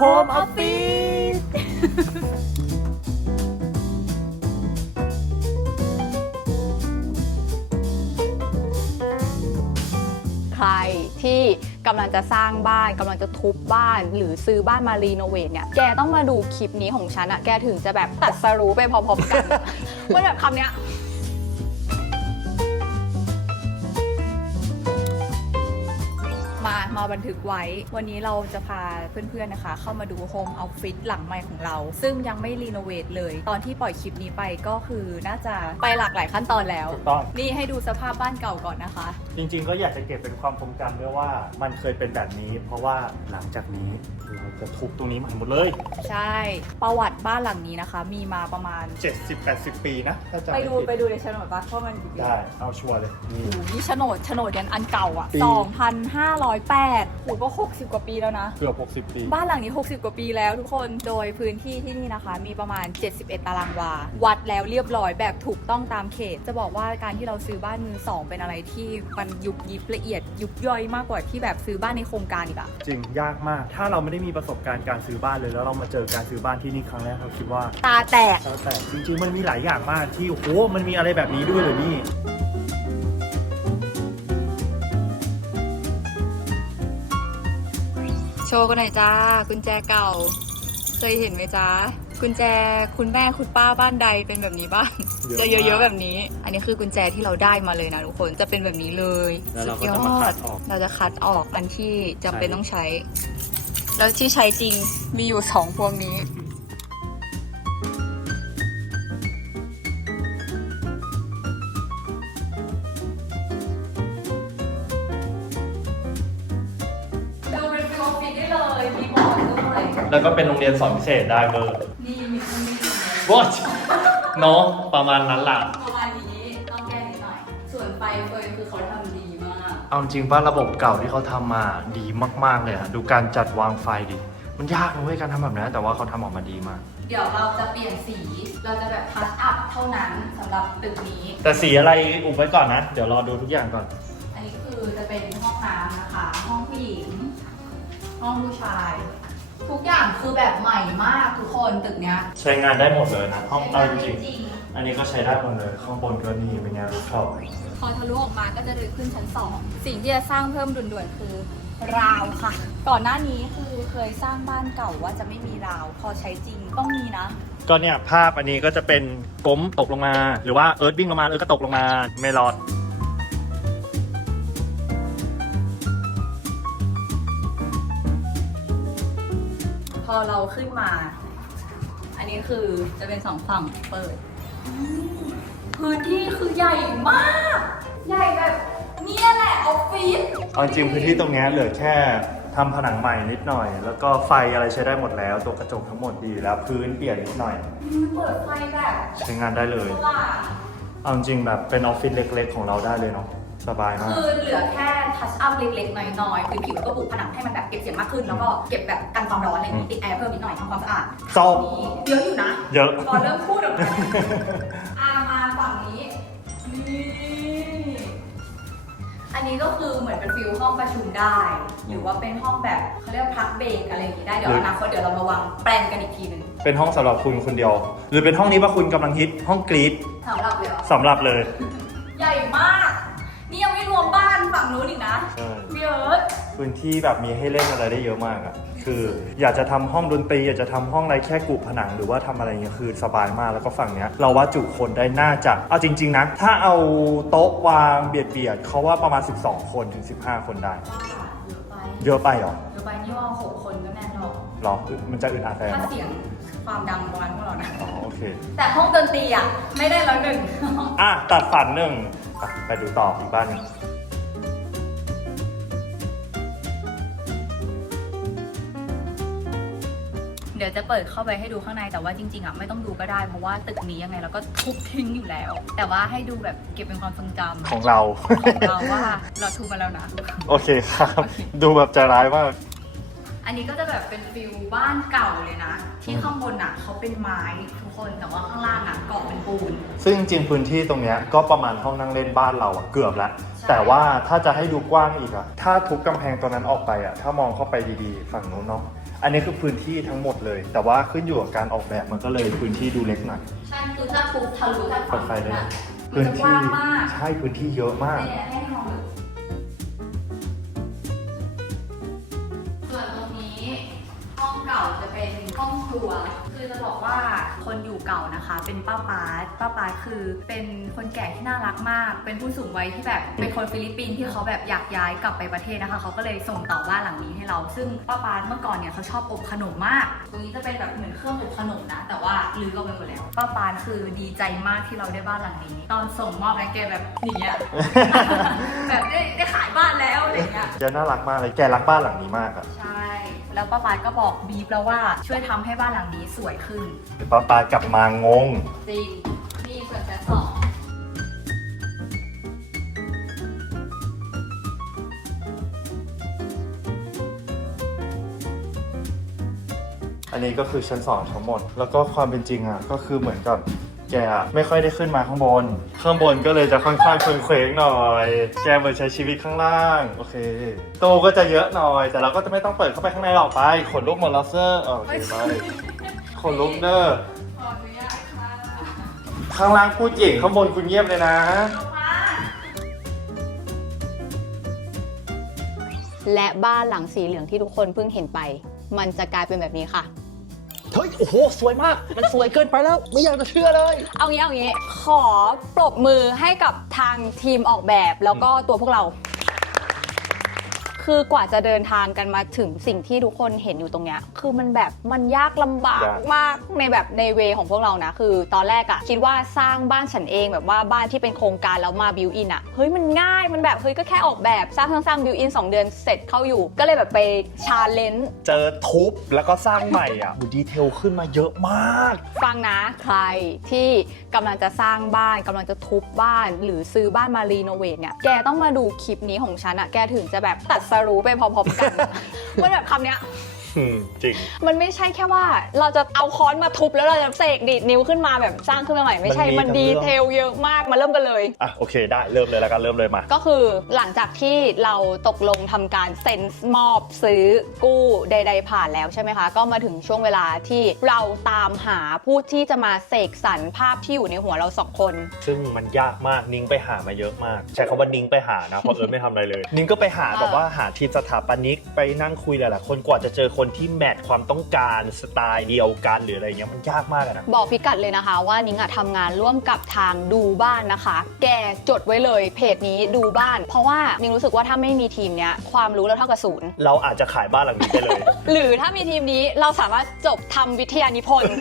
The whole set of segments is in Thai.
Home Office ใครที่กำลังจะสร้างบ้านกำลังจะทุบบ้าน หรือซื้อบ้านมารีโนเวทเนี่ย แกต้องมาดูคลิปนี้ของฉันอะแกถึงจะแบบตัดสรู้ไปพร้อมๆกัน มันแบบคำเนี้ย มามาบันทึกไว้ วันนี้เราจะพาเพื่อนๆนะคะ เข้ามาดูโฮมออฟฟิศหลังใหม่ของเรา ซึ่งยังไม่รีโนเวทเลย ตอนที่ปล่อยคลิปนี้ไปก็คือน่าจะไปหลากหลายขั้นตอนแล้ว ถูกต้อง นี่ให้ดูสภาพบ้านเก่าก่อนนะคะ จริงๆ ก็อยากจะเก็บเป็นความทรงจำด้วยว่ามันเคยเป็นแบบนี้ เพราะว่าหลังจากนี้เราจะทุบตรงนี้ใหม่หมดเลย ใช่ ประวัติบ้านหลังนี้นะคะ มีมาประมาณ 70-80 ปีนะถ้าจำไปไม่ดูผิดไปดูในโฉนดปะเพราะมันอยู่ได้เอาชัวร์เลยนี่ โอ้โหนี่โฉนดโฉนดยันอันเก่าอะปี 2,508โอ้โหก็60 กว่าปีแล้วนะ เกือบ 60 ปี บ้านหลังนี้ 60 กว่าปีแล้วทุกคน โดยพื้นที่ที่นี่นะคะ มีประมาณ 71 ตารางวา วัดแล้วเรียบร้อยแบบถูกต้องตามเขต จะบอกว่าการที่เราซื้อบ้านมือสองเป็นอะไรที่มันยุบยิบละเอียดยุบย่อยมากกว่าที่แบบซื้อบ้านในโครงการอีกอะจริงยากมาก ถ้าเราไม่ได้มีประสบการณ์การซื้อบ้านเลยแล้วเรามาเจอการซื้อบ้านที่นี่ครั้งแรกเราคิดว่าตาแตก แล้วแต่จริงๆมันมีหลายอย่างมากที่โอ้โหมันมีอะไรแบบนี้ด้วยเลยนี่ ชว์กันหน่อยจ้า กุญแจเก่า เคยเห็นไหมจ้ากุญแจคุณแม่คุณป้าบ้านใดเป็นแบบนี้บ้างเยอะจะเยอะมากๆแบบนี้ อันนี้คือกุญแจที่เราได้มาเลยนะทุกคนจะเป็นแบบนี้เลยแล้วเราก็สุจะมาคัดออกเราจะคัดออกอันที่จำเป็นใช่ต้องใช้ แล้วที่ใช้จริงมีอยู่สองพวงนี้ แล้วก็เป็นโรงเรียนสอนพิเศษได้เบอร์ นี่มีเครื่องนี้ตรงนี้ what เนาะประมาณนั้นล่ะ ประมาณนี้ต้องแก้นิดหน่อย ส่วนไฟเฟยคือเขาทำดีมากเอาจริงป่ะระบบเก่าที่เขาทำมาดีมาก ๆ เลยอะดูการจัดวางไฟดิ มันยากนะเว้ยการทำแบบนั้นแต่ว่าเขาทำออกมาดีมาก เดี๋ยวเราจะเปลี่ยนสี เราจะแบบทัชอัพเท่านั้นสำหรับตึกนี้ แต่สีอะไรอุบไว้ก่อนนะ เดี๋ยวรอดูทุกอย่างก่อน อันนี้คือจะเป็นห้องน้ำนะคะ ห้องผู้หญิง ห้องผู้ชายทุกอย่าง คือแบบใหม่มากทุกคนตึกเนี้ยใช้งานได้หมดเลยนะห้องเอาจริงจริงๆอันนี้ก็ใช้ได้หมดเลยข้างบนก็นี่เป็นไงานชอบพอทะลุออกมาก็จะเดินขึ้นชั้นสองสิ่งที่จะสร้างเพิ่มด่วนๆคือราวค่ะ ก่อนหน้านี้คือเคยสร้างบ้านเก่าว่าจะไม่มีราว พอใช้จริงต้องมีนะ ก็เนี่ยภาพอันนี้ก็จะเป็นก้มตกลงมา หรือว่าเอิร์ธวิ่งลงมาเอิร์ธก็ตกลงมาไม่รอด อเราขึ้นมา อันนี้คือจะเป็นสองฝั่งเปิด พื้นที่คือใหญ่มาก ใหญ่แบบเนี่ยแหละออฟฟิศเอาจริงพื้นที่ตรงเนี้ยเหลือแค่ทำผนังใหม่นิดหน่อย แล้วก็ไฟอะไรใช้ได้หมดแล้ว ตัวกระจกทั้งหมดดีแล้วพื้นเปลี่ยนนิดหน่อย เปิดไฟแบบใช้งานได้เลย สว่างเอาจริงแบบเป็นออฟฟิศเล็ก ๆ ของเราได้เลยเนาะ สบายมาก คือเหลือแค่ทัชอัพเล็กๆ น้อยๆคือผิวแล้วก็บุผนังให้มันแบบเก็บเสียงมากขึ้น แล้วก็เก็บแบบกันความร้อนอะไรอย่างนี้ติดแอร์เพิ่มนิดหน่อยทำความสะอาดจบ นี้เยอะอยู่นะเยอะ พอเริ่มพูดออกมาอามาฝั่งนี้นี่อันนี้ก็คือเหมือนเป็นฟิลห้องประชุมได้ หรือว่าเป็นห้องแบบเขาเรียกพักเบรกอะไรอย่างนี้ได้เดี๋ยวหรืออนาคตเดี๋ยวเรามาวางแปลนกันอีกทีหนึ่งเป็นห้องสำหรับคุณคนเดียว หรือเป็นห้องนี้ว่าคุณกำลังฮิตห้องกรีดสำหรับเดี๋ยวสำหรับเลย ใหญ่มากนี่ยังไม่ รวมบ้านฝั่งนู้นอีกนะใช่เยอะพื้นที่แบบมีให้เล่นอะไรได้เยอะมากอะคือ อยากจะทำห้องดนตรี อยากจะทำห้องอะไรแค่กุผนังหรือว่าทำอะไรเงี้ยคือสบายมากแล้วก็ฝั่งเนี้ยเราว่าจุคนได้น่าจะเอาจริง ๆ นะ ถ้าเอาโต๊ะวางเบียดเบียดๆเขาว่าประมาณ 12 คนถึง 15 คนได้เยอะไปเยอะไปเหรอเยอะไปนี่ว่าหกคนก็แน่นหรอกหรอมันจะอึดอัดแทนถ้าเหรอเสียง ความดังประมาณพวกเรานะ อ๋อโอเค แต่ห้องดนตรีอะ ไม่ได้แล้วหนึ่ง อะ ตัดฝันหนึ่งอะไปดูต่ออีกบ้านหนึงเดี๋ยวจะเปิดเข้าไปให้ดูข้างในแต่ว่าจริงๆอะไม่ต้องดูก็ได้เพราะว่าตึกนี้ยังไงเราก็ทุบทิ้งอยู่แล้ว แต่ว่าให้ดูแบบเก็บเป็นความทรงจำของเราของเราว่าเราทุบมาแล้วนะ โอเคครับ ดูแบบใจร้ายมาก อันนี้ก็จะแบบเป็นฟิลบ้านเก่าเลยนะ ที่ข้างบนอะเขาเป็นไม้ทุกคนแต่ว่าข้างล่างอะก่อเป็นปูน ซึ่งจริงๆพื้นที่ตรงเนี้ยก็ประมาณห้องนั่งเล่นบ้านเราอะเกือบแล้วใช่แต่ว่าถ้าจะให้ดูกว้างอีกอะถ้าทุบกำแพงตัวนั้นออกไปอะถ้ามองเข้าไปดีๆ ฝั่งนู้นเนาะอันนี้คือพื้นที่ทั้งหมดเลย แต่ว่าขึ้นอยู่กับการออกแบบมันก็เลยพื้นที่ดูเล็กหน่อยใช่คือถ้าทุบทะลุทางเปิฝั่ดงไฟได้น่ะพื้มันนจะกที่ว้างมากใช่พื้นที่เยอะมากเนี่ยให้ ครัว คือจะบอกว่าคนอยู่เก่านะคะ เป็นป้าปาดป้าปาดคือเป็นคนแก่ที่น่ารักมาก เป็นผู้สูงวัยที่แบบเป็นคนฟิลิปปินส์ที่เขาแบบอยากย้ายกลับไปประเทศนะคะ เขาก็เลยส่งต่อบ้านหลังนี้ให้เรา ซึ่งป้าปาดเมื่อก่อนเนี่ยเขาชอบอบขนมมาก ตรงนี้จะเป็นแบบเหมือนเครื่องอบขนมนะ แต่ว่าลือเอาไปหมดแล้ว ป้าปานคือดีใจมากที่เราได้บ้านหลังนี้ ตอนส่งมอบนะแกแบบหนีอะแบบได้ได้ขายบ้านแล้วอะไรเงี้ย แกน่ารักมากเลย แกรักบ้านหลังนี้มากอะ ใช่ แล้วป้าปานก็บอกบีบแล้วว่าช่วยทำให้บ้านหลังนี้สวยขึ้น เดี๋ยวป้าปากลับมางง จริงนี่ส่วนชั้นสองอันนี้ก็คือชั้นสองทั้งหมด แล้วก็ความเป็นจริงอะก็คือเหมือนกับ แกอะไม่ค่อยได้ขึ้นมาข้างบน ข้างบนก็เลยจะค่อนข้างเคว้งๆหน่อย แกเหมือนใช้ชีวิตข้างล่าง โอเคโตก็จะเยอะหน่อย แต่เราก็จะไม่ต้องเปิดเข้าไปข้างในหรอกไป ขนลุกหมดแล้วเซอร์โอเคไปขนลุกเด้อขออนุญาตค่ะข้างล่างพูดเก่งข้างบนคุณเงียบเลยนะลงมาและบ้านหลังสีเหลืองที่ทุกคนเพิ่งเห็นไป มันจะกลายเป็นแบบนี้ค่ะ เฮ้ย โอ้โห สวยมาก มันสวยเกินไปแล้ว ไม่อยากจะเชื่อเลย เอางี้เอางี้ ขอปรบมือให้กับทางทีมออกแบบแล้วก็ตัวพวกเรา คือกว่าจะเดินทางกันมาถึงสิ่งที่ทุกคนเห็นอยู่ตรงเนี้ยคือมันแบบมันยากลำบากยาก มากในแบบในเวของพวกเรานะ คือตอนแรกอะคิดว่าสร้างบ้านฉันเองแบบว่าบ้านที่เป็นโครงการแล้วมาบิวอินอะเฮ้ยมันง่ายมันแบบเฮ้ยก็แค่ออกแบบสร้างสร้างสร้างบิวอินสองเดือนเสร็จเข้าอยู่ ก็เลยแบบไปชาเลนจ์ เจอทุบแล้วก็สร้างใหม่อะ ดีเทลขึ้นมาเยอะมาก ฟังนะใครที่กำลังจะสร้างบ้านกำลังจะทุบบ้าน หรือซื้อบ้านมารีโนเวทเนี่ยแกต้องมาดูคลิปนี้ของฉันอะแกถึงจะแบบตัดสรู้ไปพร้อมๆกันว่าแบบคำเนี้ย จริง มันไม่ใช่แค่ว่าเราจะเอาค้อนมาทุบแล้วเราจะเสกดีดนิ้วขึ้นมาแบบสร้างขึ้นมาใหม่ไม่ใช่ มันมีมันทั้งดีเรื่อง เทลเยอะมากมาเริ่มกันเลย อะโอเคได้เริ่มเลยแล้วกันเริ่มเลยมา ก็คือหลังจากที่เราตกลงทำการเซ็นมอบซื้อกู้ใด ๆ ผ่านแล้วใช่ไหมคะ ก็มาถึงช่วงเวลาที่เราตามหาผู้ที่จะมาเสกสรรภาพที่อยู่ในหัวเราสองคน ซึ่งมันยากมากนิ้งไปหามาเยอะมาก ใช้คำว่านิ้งไปหานะเพราะเอิร์ธไม่ทำอะไรเลย นิ้งก็ไปหาอ่าแบบว่าหาทีมสถาปนิกไปนั่งคุยหลายๆคนกว่าจะเจอคนที่แมทความต้องการสไตล์เดียวกันหรืออะไรเงี้ยมันยากมากอะนะ บอกพิกัดเลยนะคะ ว่านิ้งอะทำงานร่วมกับทางดูบ้านนะคะ แกจดไว้เลยเพจนี้ดูบ้าน เพราะว่านิ้งรู้สึกว่าถ้าไม่มีทีมเนี้ยความรู้เราเท่ากับศูนย์ เราอาจจะขายบ้านหลังนี้ไปเลย หรือถ้ามีทีมนี้เราสามารถจบทำวิทยานิพนธ์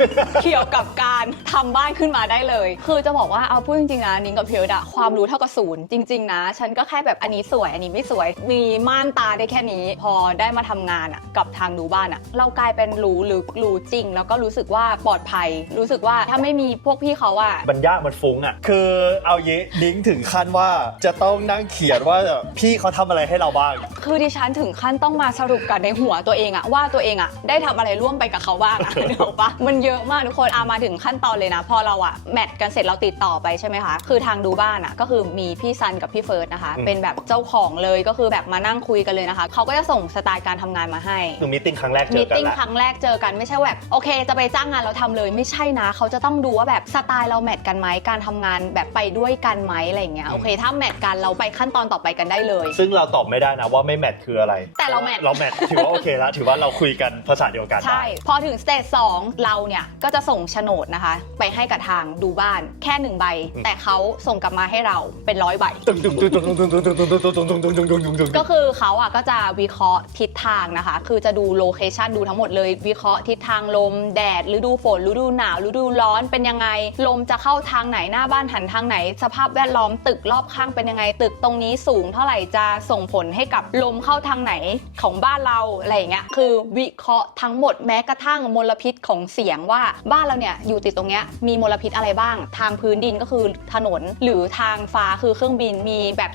เกี่ยวกับการทำบ้านขึ้นมาได้เลย คือจะบอกว่าเอาพูดจริงๆนะนิ้งกับเพียวดะความรู้เท่ากับศูนย์จริง ๆ นะ ฉันก็แค่แบบอันนี้สวยอันนี้ไม่สวย มีม่านตาได้แค่นี้ พอได้มาทำงานอะกับทางดูบ้านอะเรากลายเป็นรู้ลึกรู้จริง แล้วก็รู้สึกว่าปลอดภัย รู้สึกว่าถ้าไม่มีพวกพี่เขาอะมันยากมันฟุ้งอะคือเอาเยะนิ้งถึงขั้นว่าจะต้องนั่งเขียนว่าพี่เขาทำอะไรให้เราบ้าง คือดิฉันถึงขั้นต้องมาสรุปกันในหัวตัวเองอะว่าตัวเองอะได้ทำอะไรร่วมไปกับเขาบ้างอะนึกออกปะมันเยอะมากทุกคนอามาถึงขั้นตอนเลยนะ พอเราอะแมทกันเสร็จเราติดต่อไปใช่ไหมคะ คือทางดูบ้านอะก็คือมีพี่ซันกับพี่เฟิร์สนะคะอืมเป็นแบบเจ้าของเลยก็คือแบบมานั่งคุยกันเลยนะคะเขาก็จะส่งสไตล์การทำงานมาให้คือมิ팅ครั้งแรกเจมีอกันติ้งแล้วครั้งแรกเจอกันไม่ใช่แบบโอเค จะไปจ้างงานเราทำเลยไม่ใช่นะ เขาจะต้องดูว่าแบบสไตล์เราแมทกันไหมการทำงานแบบไปด้วยกันไหมอะไรอย่างเงี้ยโอเค ถ้าแมทกันเราไปขั้นตอนต่อไปกันได้เลย ซึ่งเราตอบไม่ได้นะว่าไม่แมทคืออะไรแต่เราแมท เราแมทถือว่าโอเคแล้ว ถือว่าเราคุยกันภาษาเดียวกันใช่ พอถึงสเตจสองเราเนี่ยก็จะส่งโฉนดนะคะ ไปให้กับทางดูบ้านแค่หนึ่งใบ แต่เขาส่งกลับมาให้เราเป็นร้อยใบ ตึงตึงตึงตึงตึงตึงตึงตึงตึงตึงตึงตึงตึงตึงตึงตึงก็คือเขาอะก็จะวิเคราะห์ทิศทางนะคะ คือจะดูโลเคชันดูทั้งหมดเลย วิเคราะห์ทิศทางลม แดดฤดูฝนฤดูหนาวฤดูร้อนเป็นยังไง ลมจะเข้าทางไหนหน้าบ้านหันทางไหน สภาพแวดล้อมตึกรอบข้างเป็นยังไง ตึกตรงนี้สูงเท่าไหร่จะส่งผลให้กับลมเข้าทางไหนของบ้านเราอะไรอย่างเงี้ยคือวิเคราะห์ทั้งหมดแม้กระทั่งมลพิษของเสียงว่าบ้านเราเนี่ยอยู่ติดตรงเนี้ยมีมลพิษอะไรบ้าง ทางพื้นดินก็คือถนนหรือทางฟ้าคือเครื่องบินมีแบบ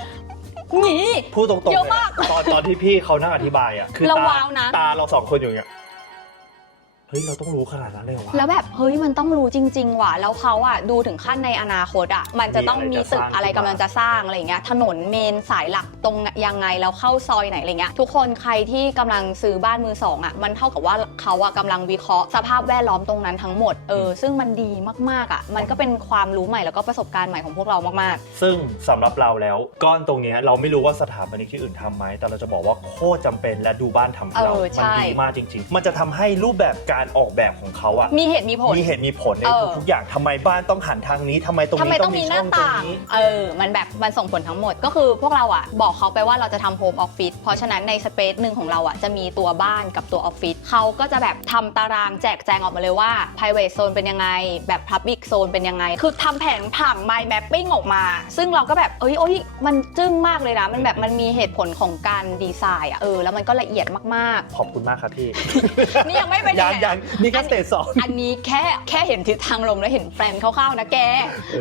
หนี พูดตรงๆเยอะเลยมากตอนตอนที่พี่เขานั่งอธิบายอะคือเราตาว้าวนะ ตาเราสองคนอยู่อย่างเงี้ย เฮ้ยเราต้องรู้ขนาดนั้นเลยเหรอวะ แล้วแบบเฮ้ยมันต้องรู้จริง ๆ ว่ะ แล้วเขาอะดูถึงขั้นในอนาคตอะมันจะต้องมีตึกอะไรกำลังจะสร้างอะไรเงี้ยถนนเมนสายหลักตรงยังไงแล้วเข้าซอยไหนอะไรเงี้ยทุกคนใครที่กำลังซื้อบ้านมือสองอะมันเท่ากับว่าเขาอะกำลังวิเคราะห์สภาพแวดล้อมตรงนั้นทั้งหมดเออซึ่งมันดีมากๆอะมันก็เป็นความรู้ใหม่แล้วก็ประสบการณ์ใหม่ของพวกเรามากซึ่งสำหรับเราแล้วก้อนตรงเนี้ยเราไม่รู้ว่าสถาปนิกที่อื่นทำไหมแต่เราจะบอกว่าโคตรจำเป็นและดูบ้านทำให้เราเออมัใช่ดีมากจริง ๆ มันจะทำให้รูปแบบการออกแบบของเขาอะๆมีเหตุมีผล มีเหตุมีผลในเออ ทุกๆอย่างทำไมบ้านต้องหันทางนี้ทำไมตรงทำไมนี้ต้ต้อองงมีมีหช่น้าองตรงต่าง นี้ เออ มันแบบมันส่งผลทั้งหมด ก็คือพวกเราอะบอกเขาไปว่าเราจะทำโฮมออฟฟิศ เพราะฉะนั้นในสเปซหนึ่งของเราอะจะมีตัวบ้านกับตัวออฟฟิศเขาก็จะแบบทำตารางแจกแจงออกมาเลยว่า private zone เป็นยังไง แบบ public zone เป็นยังไง คือทำแผนผัง mind mapping ออกมา ซึ่งเราก็แบบ เอ้ยโอ้ยมันจึ้งมากเลยนะ มันแบบมันมีเหตุผลของการดีไซน์อะเออ แล้วมันก็ละเอียดมากขอบคุณมากครับพี่ ๆ นี่ยังไม่เป็นยังไงยัง นี่แค่สเตจสอง อันนี้แค่แค่เห็นทิศทางลมแล้วเห็นแปลนคร่าวๆนะแก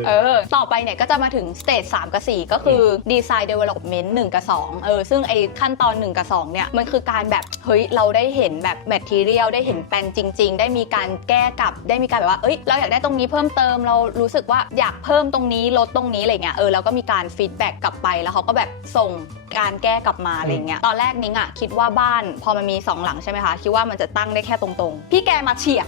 เออ ต่อไปเนี่ยก็จะมาถึงสเตจ3กับ 4 ก็คือดีไซน์เดเวล็อปเมนต์1กับ2เออซึ่งไอ้ขั้นตอน 1 กับ 2 เนี่ย มันคือการแบบ เฮ้ย เราได้เห็นแบบแมททีเรียลได้เห็นแปลนจริง ๆ ได้มีการแก้กลับได้มีการแบบว่า เอ้ย เราอยากได้ตรงนี้เพิ่มเติมเรารู้สึกว่าอยากเพิ่มตรงนี้ลดตรงนี้อะไรเงี้ยเออแล้วก็มีการฟีดแบ็กกลับไปแล้วเขาก็แบบส่งการแก้กลับมาอะไรเงี้ยตอนแรกนิ้งอะคิดว่าบ้านพอมันมีสองหลังใช่ไหมคะคิดว่ามันจะตั้งได้แค่ตรงๆ พี่แกมาเฉียง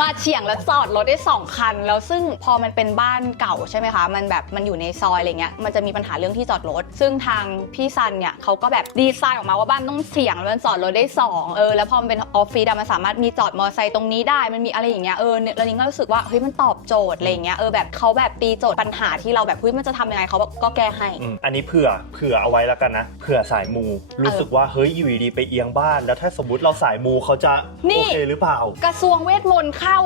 มาเฉียงแล้วจอดรถได้2คัน แล้วซึ่งพอมันเป็นบ้านเก่าใช่ไหมคะ มันแบบมันอยู่ในซอยอะไรเงี้ยมันจะมีปัญหาเรื่องที่จอดรถ ซึ่งทางพี่ซันเนี่ยเขาก็แบบดีไซน์ออกมาว่าบ้านต้องเฉียงแล้วมันจอดรถได้2เออแล้วพอมันเป็นออฟฟิศอะมันสามารถมีจอดมอเตอร์ไซค์ตรงนี้ได้มันมีอะไรอย่างเงี้ยเออเนี่ยแล้วนิ้งก็รู้สึกว่าเฮ้ยมันตอบโจทย์อะไรเงี้ยเออแบบเขาแบบตีโจทย์ปัญหาที่เราแบบเฮ้ยมันจะทำยังไงเขาก็แก้ให้ อืมอันนี้เผื่อเผื่อเอาไว้แล้วกันนะเผื่อสายมู รู้สึกว่าเฮ้ยอยู่ดีๆไปเอียงบ้าน แล้วถ้าสมมติเราสายมูเขาจะนี่ โอเคหรือเปล่า กระทรวงเวทมนต์เข้า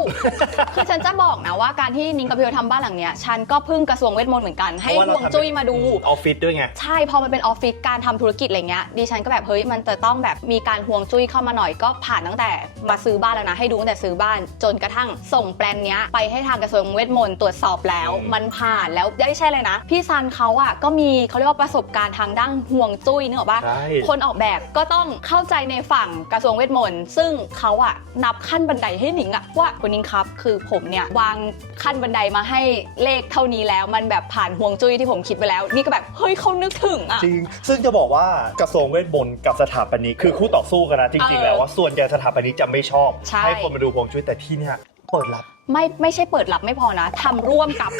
คือฉันจะบอกนะว่าการที่นิ้งกับเพียวทำบ้านหลังเนี้ย ฉันก็พึ่งกระทรวงเวทมนต์เหมือนกัน ให้เพราะว่าฮเราวงทำจุ้ยมาดูออฟฟิศด้วยไง ใช่ พอมันเป็นออฟฟิศการทำธุรกิจอะไรเงี้ยดิฉันก็แบบเฮ้ยมันจะต้องแบบมีการห่วงจุ้ยเข้ามาหน่อยก็ผ่านตั้งแต่มาซื้อบ้านแล้วนะ ให้ดูตั้งแต่ซื้อบ้าน จนกระทั่งส่งแปลนเนี้ยไปให้ทางกระทรวงเวทมนต์ตรวจสอบแล้ว อืม มันผ่านแล้วไม่ใช่เลยนะ พี่ซันเขาอะก็มีเขาเรียกว่าประสบการณ์ทางด้านห่วงจุ้ยนึกออกปะใช่ คนออกแบบก็ต้องเข้าใจในฝั่งกระทรวงเวทมนต์ซึ่งเขาอะนับขั้นบันไดให้หนิงอะว่าคุณนิงครับ คือผมเนี่ยวางขั้นบันไดมาให้เลขเท่านี้แล้ว มันแบบผ่านห่วงจุ้ยที่ผมคิดไปแล้ว นี่ก็แบบเฮ้ยเขานึกถึงอะ จริง ซึ่งจะบอกว่ากระทรวงเวทมนต์กับสถาปนิกคือคู่ต่อสู้กันนะจริงๆเออแล้วว่าส่วนใหญ่สถาปนิกจะไม่ชอบใช่ให้คนมาดูพวงจุ้ยแต่ที่เนี่ยเปิดรับ ไม่ไม่ใช่เปิดรับไม่พอนะทำร่วมกับ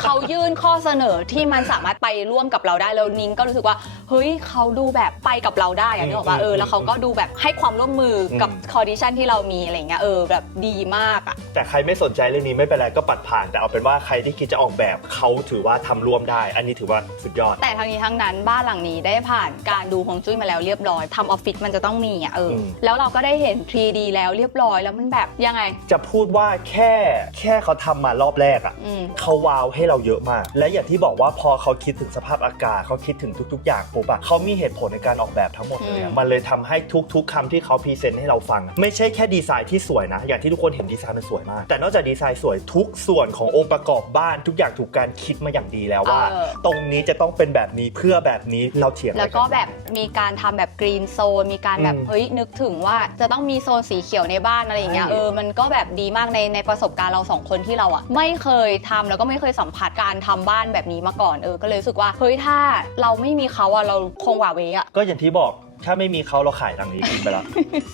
เขายื่นข้อเสนอที่มันสามารถไปร่วมกับเราได้แล้วนิ้งก็รู้สึกว่า เฮ้ยเขาดูแบบไปกับเราได้อะนึกออกปะเออแล้วเขาก็ดูแบบให้ความร่วมมือกับอืมคอดิชันที่เรามีอะไรเงี้ยเออแบบดีมากอะ แต่ใครไม่สนใจเรื่องนี้ไม่เป็นไรก็ปัดผ่าน แต่เอาเป็นว่าใครที่คิดจะออกแบบเขาถือว่าทำร่วมได้ อันนี้ถือว่าสุดยอด แต่ทั้งนี้ทั้งนั้นบ้านหลังนี้ได้ผ่านการดูฮวงจุ้ยมาแล้วเรียบร้อยทำออฟฟิศมันจะต้องมีอะเอออม แล้วเราก็ได้เห็น 3D แล้วเรียบร้อยแล้วมันแบบยังไง จะพูดว่าแค่แค่เขาทำมารอบแรกอะอืม เขาว้าวให้เราเยอะมาก และอย่างที่บอกว่าพอเขาคิดถึงสภาพอากาศเขาคิดถึงทุก ๆ อย่างปุ๊บอะเขามีเหตุผลในการออกแบบทั้งหมดเลยอะอืม มันเลยทำให้ทุก ๆคำที่เขาพรีเซนต์ให้เราฟังอะไม่ใช่แค่ดีไซน์ที่สวยนะ อย่างที่ทุกคนเห็นดีไซน์มันสวยมาก แต่นอกจากดีไซน์สวยทุกส่วนขององค์ประกอบบ้านทุกอย่างถูกการคิดมาอย่างดีแล้วว่าเออตรงนี้จะต้องเป็นแบบนี้เพื่อแบบนี้เราเถียงอะไรแล้วก็แบบมีการทำแบบกรีนโซนมีการแบบอืมเฮ้ยนึกถึงว่าจะต้องมีโซนสีเขียวในบ้านอะไรอย่างเงี้ยใช่ เออมันก็แบบดีมากในในประสบการณ์เราสองคนที่เราอะไม่เคยทำแล้วก็ไม่เคยสัมผัสการทำบ้านแบบนี้มาก่อนเออก็เลยรู้สึกว่าเฮ้ยถ้าเราไม่มีเขาอะเราคงหวาเวอะก็อย่างที่บอก ถ้าไม่มีเขาเราขายทางนี้ทิ้งไปแล้ว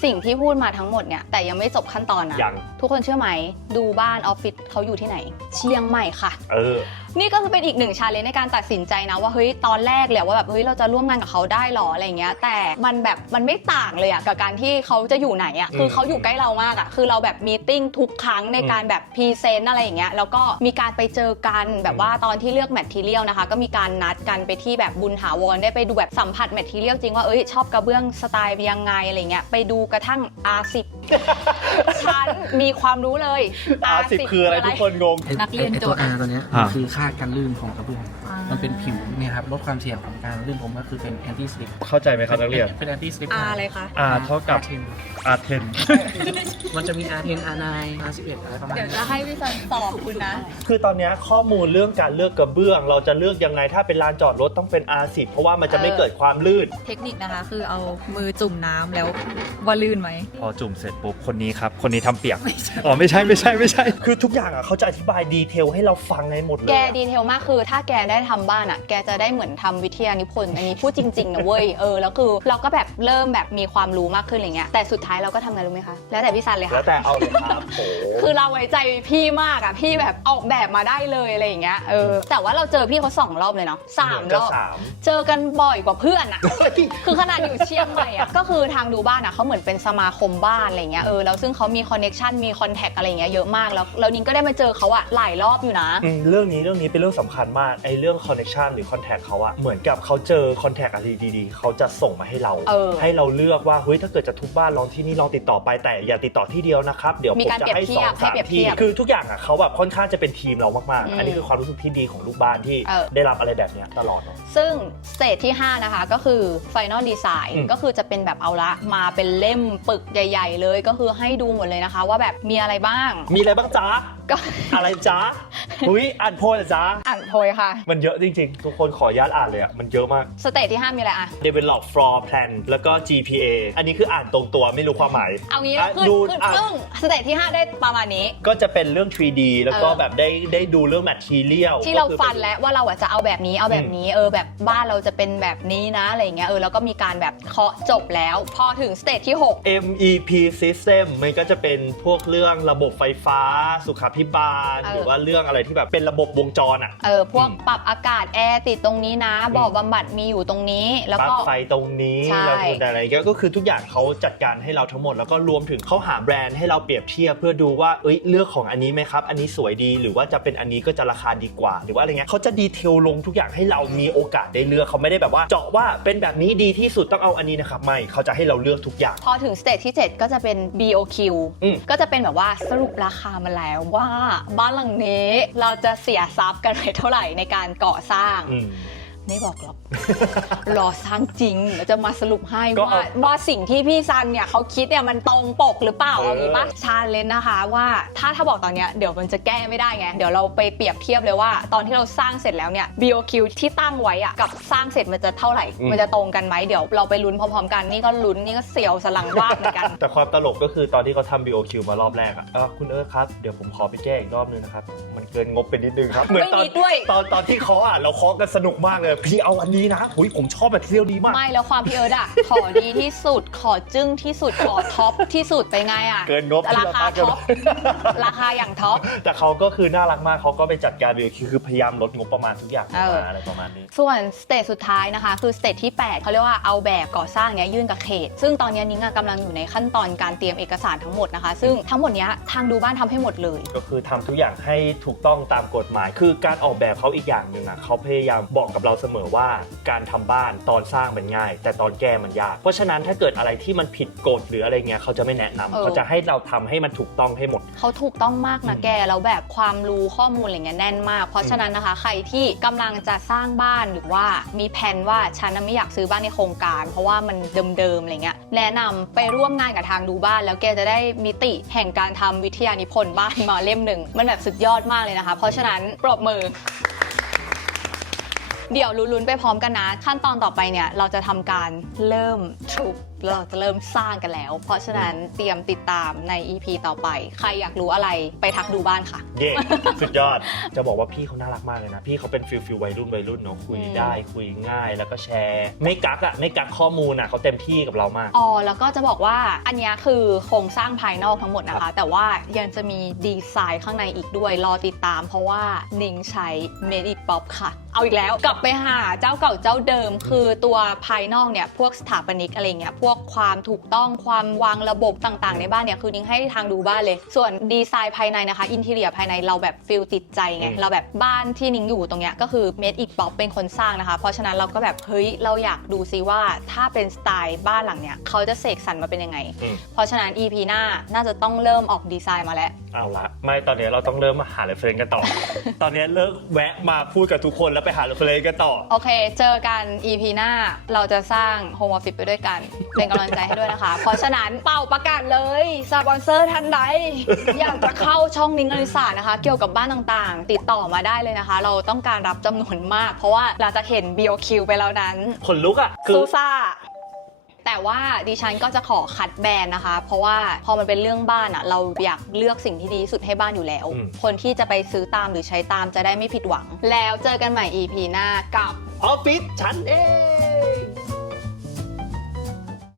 สิ่งที่พูดมาทั้งหมดเนี่ยแต่ยังไม่จบขั้นตอนนะยัง ทุกคนเชื่อไหม ดูบ้านออฟฟิศเขาอยู่ที่ไหน เชียงใหม่ค่ะ เออ นี่ก็คือเป็นอีกหนึ่งชาเลนจ์ในการตัดสินใจนะว่าเฮ้ยตอนแรกเลยว่าแบบเฮ้ยเราจะร่วมงานกับเขาได้หรออะไรเงี้ย แต่มันแบบมันไม่ต่างเลยอะกับการที่เขาจะอยู่ไหนอะคือเขาอยู่ใกล้เรามากอะคือเราแบบมีตติ้งทุกครั้งในการแบบพรีเซนต์อะไรอย่างเงี้ยแล้วก็มีการไปเจอกันแบบว่าตอนที่เลือกแมทเทียลนะคะ ก็มีการนัดกันไปที่แบบบุญถาวรได้ไปดูแบบสัมผัสแมทเทียลจริงว่าเอ้ยชอบกระเบื้องสไตล์ยังไงอะไรเงี้ยไปดูกระทั่ง R10 ฉันมีความรู้เลย R10 คืออะไรทุกคนงง นักเรียนไอ้โจตัวทย์ R ตัวเนี้ยอ่า คือค่ากันลื่นของกระเบื้องอ่า มันเป็นผิวเนี่ยครับลดความเสี่ยงของการลื่นล้มก็คือเป็นแอนตี้สลิปเข้าใจไหมครับนักเรียน เป็นแอนตี้สลิปอาอะไรคะ R เท่ากับเทน R10 มันจะมี R10 R9 R11 อะไรประมาณเดี๋ยวนี้ จะให้พี่ซันตอบคุณนะ คือตอนเนี้ยข้อมูลเรื่องการเลือกกระเบื้อง เราจะเลือกยังไงถ้าเป็นลานจอดรถต้องเป็น R10 เพราะว่ามันจะไม่เออเกิดความลื่น เทคนิคนะคะ คือเอามือจุ่มน้ำแล้วว่าลื่นไหม พอจุ่มเสร็จปุ๊บคนนี้ครับ คนนี้ทำเปียก อ๋อ ไม่ใช่ไม่ใช่ไม่ใช่ คือทุกอย่างอะเขาจะอธิบายดีเทลให้เราฟังในหมดเลยแกอะ ดีเทลมากคือถ้าแกได้ทำบ้านอะ แกจะได้เหมือนทำวิทยานิพนธ์อันนี้พูดจริงๆนะเว้ยเออแล้วคือเราก็แบบเริ่มแบบมีความรู้มากขึ้นอะไรเงี้ยแต่สุดท้ายเราก็ทำไงรู้ไหมคะแล้วแต่พี่ซันเลยแล้ค่ะวแต่เอาเลยครับโอ้คือเราไว้ใจพี่มากอะพี่แบบออกแบบมาได้เลยอะไรอย่างเงี้ยเออแต่ว่าเราเจอพี่เขาสองรอบเลยเนาะสามรอบสามเจอกันบ่อยกว่าเพื่อนอะคือขนาดอยู่เชียงใหม่อะก็คือทางดูบ้านอะเขาเหมือนเป็นสมาคมบ้านอะไรเงี้ยเออแล้วซึ่งเขามีคอนเน็ชันมีคอนแทคอะไรเงี้ยเยอะมากแล้วแล้วนิ้งก็ได้มาเจอเขาอะหลายรอบอยู่นะอืมเรื่องนี้เรื่องนี้เป็นเรื่องสำคัญมากไอ้เรื่องคอนเน t ชันหรือคอนแทคเขาอะเหมือนกับเขาเจอคอนแทคอะไรดีๆเขาจะส่งมาให้เราเออให้เราเลือกว่าเฮ้ยถ้าเกิดจะทุบบ้านลองที่นี่ลองติดต่อไปแต่อย่าติดต่อที่เดียวนะครับเดี๋ยวมีผมการจะเปรียบให้เทีสอยบงให้สามเปรียบที่เทียบคือทุกอย่างอะเขาแบบค่อนข้างจะเป็นทีมเรามากอืมๆอันนี้คือความรู้สึกที่ดีของลูกบ้านที่เออ ได้รับอะไรแบบเนี้ยตลอดเนอะ ซึ่งสเตจที่ 5 นะคะก็คือ Final Design อืม ก็คือจะเป็นแบบเอาละมาเป็นเล่มปึกใหญ่ ๆ เลยก็คือให้ดูหมดเลยนะคะ ว่าแบบมีอะไรบ้าง มีอะไรบ้างจ๊ะก็อะไรจ๊ะอุ้ยอ่านโพยเหรอจ๊ะ อ่านโพยค่ะ มันเยอะจริงๆ ทุกคนขออนุญาตอ่านเลยอะมันเยอะมาก สเตจที่ 5 มีอะไรอะ develop floor plan แล้วก็ GPA อันนี้คืออ่านตรงตัวไม่รู้ความหมายเอางี้อะขึ้นดูขึ้นอะปึ้งสเตจที่ 5 ได้ประมาณนี้ ก็จะเป็นเรื่อง 3D แล้วก็เออแบบได้ได้ดูเรื่อง material ที่เราก็คือฟันแล้วว่าเราอะจะเอาแบบนี้เอาแบบนี้เออแบบบ้านเราจะเป็นแบบนี้นะอะไรอย่างเงี้ยเออแล้วก็มีการแบบเคาะจบแล้ว พอถึงสเตจที่ 6 MEP system มันก็จะเป็นพวกเรื่องระบบไฟฟ้าสุขาพิบาล เออ หรือว่าเรื่องอะไรที่แบบเป็นระบบวงจรอะ เออพวกอืม ปรับอากาศแอร์ติดตรงนี้นะบ่อบำบัดมีอยู่ตรงนี้แล้วปลั๊ก็กไฟตรงนี้ใช่แล้วอะไรเงี้ยก็คือทุกอย่างเขาจัดการให้เราทั้งหมด แล้วก็รวมถึงเขาหาแบรนด์ให้เราเปรียบเทียบเพื่อดูว่าเอ้ยเลือกของอันนี้ไหมครับ อันนี้สวยดีหรือว่าจะเป็นอันนี้ก็จะราคาดีกว่า หรือว่าอะไรเงี้ยเขาจะดีเทลลงทุกอย่างให้เรามีโอกาสได้เลือกเขาไม่ได้แบบว่า เจาะว่าเป็นแบบนี้ดีที่สุดต้องเอาอันนี้นะครับไม่เขาจะให้เราเลือกทุกอย่าง พอถึงสเตจที่ 7 ก็จะเป็น BOQ อืม ก็จะเป็นแบบว่าสรุปราคามาแล้วว่าบ้านหลังนี้เราจะเสียทรัพย์กันไปเท่าไหร่ในการก่อสร้าง ไม่บอกหรอก รอสร้างจริงแล้วจะมาสรุปให้ก็ว่าเอาว่าสิ่งที่พี่ซันเนี่ยเขาคิดเนี่ยมันตรงปกหรือเปล่าเออ เอางี้ปะชาเลนนะคะว่าถ้าถ้าบอกตอนเนี้ยเดี๋ยวมันจะแก้ไม่ได้ไง เดี๋ยวเราไปเปรียบเทียบเลยว่า ตอนที่เราสร้างเสร็จแล้วเนี่ย BOQ ที่ตั้งไว้อะกับสร้างเสร็จมันจะเท่าไหร่ มันจะตรงกันไหมเดี๋ยวเราไปลุ้นพร้อมๆ กันนี่ก็ลุ้นนี่ก็เสียวสลังวาดเหมือนกัน แต่ความตลกก็คือตอนที่เขาทำ BOQ มารอบแรกอะเออคุณเอิร์ธครับ เดี๋ยวผมขอไปแก้อีกรอบนึงนะครับ มันเกินงบไปนิดนึงครับ เหมือนตอนไม่นิดด้วย ตอนตอนที่เคาะอะเราเคาะกันสนุกมากเลยพี่เอาอันนี้นะหุยผมชอบแบบเที่ยวดีมาก ไม่แล้วความพี่เอิร์ดอะ ขอดีที่สุด ขอจึ้งที่สุด ขอท็อปที่สุดไปไงอะเกินงบที่ราเราคาตั้งกันท็อป ราคาอย่างท็อป แต่เขาก็คือน่ารักมากเขาก็ไปจัดการ BOQ คือพยายามลดงบประมาณทุกอย่างลงเออมาอะไรประมาณนี้ ส่วนสเตจสุดท้ายนะคะ คือสเตจที่ 8เขาเรียกว่าเอาแบบก่อสร้างเนี้ยยื่นกับเขต ซึ่งตอนเนี้ยนิ้งอะกำลังอยู่ในขั้นตอนการเตรียมเอกสารทั้งหมดนะคะ ซึ่งทั้งหมดเนี้ยทางดูบ้านทำให้หมดเลย ก็คือทำทุกอย่างให้ถูกต้องตามกฎหมาย คือการออกแบบเขาอีกอย่างหนึ่งอะเขาพยายามบอกกับเราเสมอว่าการทำบ้านตอนสร้างมันง่าย แต่ตอนแก้มันยาก เพราะฉะนั้นถ้าเกิดอะไรที่มันผิดกฎหรืออะไรเงี้ยเขาจะไม่แนะนำเออ เขาจะให้เราทำให้มันถูกต้องให้หมด เขาถูกต้องมากนะอืมแกแล้วแบบความรู้ข้อมูลอะไรเงี้ยแน่นมาก เพราะฉะนั้นนะคะ ใครที่กำลังจะสร้างบ้านหรือว่ามีแผนว่าฉันน่ะไม่อยากซื้อบ้านในโครงการ เพราะว่ามันเดิมๆอะไรเงี้ยแนะนำไปร่วมงานกับทางดูบ้าน แล้วแกจะได้มิติแห่งการทำวิทยานิพนธ์บ้านมาเล่มหนึ่งมันแบบสุดยอดมากเลยนะคะ เพราะฉะนั้นปรบมือ เดี๋ยวลุ้นๆไปพร้อมกันนะ ขั้นตอนต่อไปเนี่ยเราจะทำการเริ่มทุบ เราจะเริ่มสร้างกันแล้ว เพราะฉะนั้นเตรียมติดตามใน EP ต่อไป ใครอยากรู้อะไรไปทักดูบ้านค่ะ เย่สุดยอด จะบอกว่าพี่เขาน่ารักมากเลยนะ พี่เขาเป็นฟิลฟิลวัยรุ่นวัยรุ่นเนาะคุยอืม ได้คุยง่ายแล้วก็แชร์ ไม่กักอะไม่กักข้อมูลอะเขาเต็มที่กับเรามาก อ๋อแล้วก็จะบอกว่าอันเนี้ยคือโครงสร้างภายนอกทั้งหมดนะคะ แต่ว่ายังจะมีดีไซน์ข้างในอีกด้วยรอติดตาม เพราะว่านิงใช้ Made It Pop ค่ะ เอาอีกแล้วกลับไปหาเจ้าเก่าเจ้าเดิม คือตัวภายนอกเนี่ยพวกสถาปนิกอะไรเงี้ยพวกวกความถูกต้องความวางระบบต่างๆ ในบ้านเนี่ยคือนิ้งให้ทางดูบ้านเลย ส่วนดีไซน์ภายในนะคะอินเท i รียภายในเราแบบฟิลติดใจไงอืมเราแบบบ้านที่นิ้งอยู่ตรงเนี้ยก็คือเมดอิ p ป๊อปเป็นคนสร้างนะคะ เพราะฉะนั้นเราก็แบบเฮ้ยเราอยากดูซิว่าถ้าเป็นสไตล์บ้านหลังเนี้ยเขาจะเสกสรรมาเป็นยังไง อืม เพราะฉะนั้น EP หน้าน่าจะต้องเริ่มออกดีไซน์มาแล้ว เอาละไม่ตอนนี้เราต้องเริ่มมาหาเรฟเฟรนกันต่อ ตอนนี้เลิกแวะมาพูดกับทุกคนแล้วไปหาเรฟเฟรนกันต่อ โอเค เจอกัน EP หน้า เราจะสร้างโฮมออฟฟิศไปด้วยกันเป็นกำลังใจให้ด้วยนะคะ เพราะฉะนั้นเป่าประกาศเลยสปอนเซอร์ท่านใด อยากจะเข้าช่องนิ้งอลิสานะคะ เกี่ยวกับบ้านต่างๆ ติดต่อมาได้เลยนะคะ เราต้องการรับจำนวนมาก เพราะว่าหลังจากเห็น BOQ ไปแล้วนั้นคนลุกอะคือซูซ่า แต่ว่าดิฉันก็จะขอคัดแบรนด์นะคะ เพราะว่าพอมันเป็นเรื่องบ้านอะเราอยากเลือกสิ่งที่ดีที่สุดให้บ้านอยู่แล้ว อืม คนที่จะไปซื้อตามหรือใช้ตามจะได้ไม่ผิดหวัง แล้วเจอกันใหม่ EP หน้ากับ ออฟฟิศฉันเอง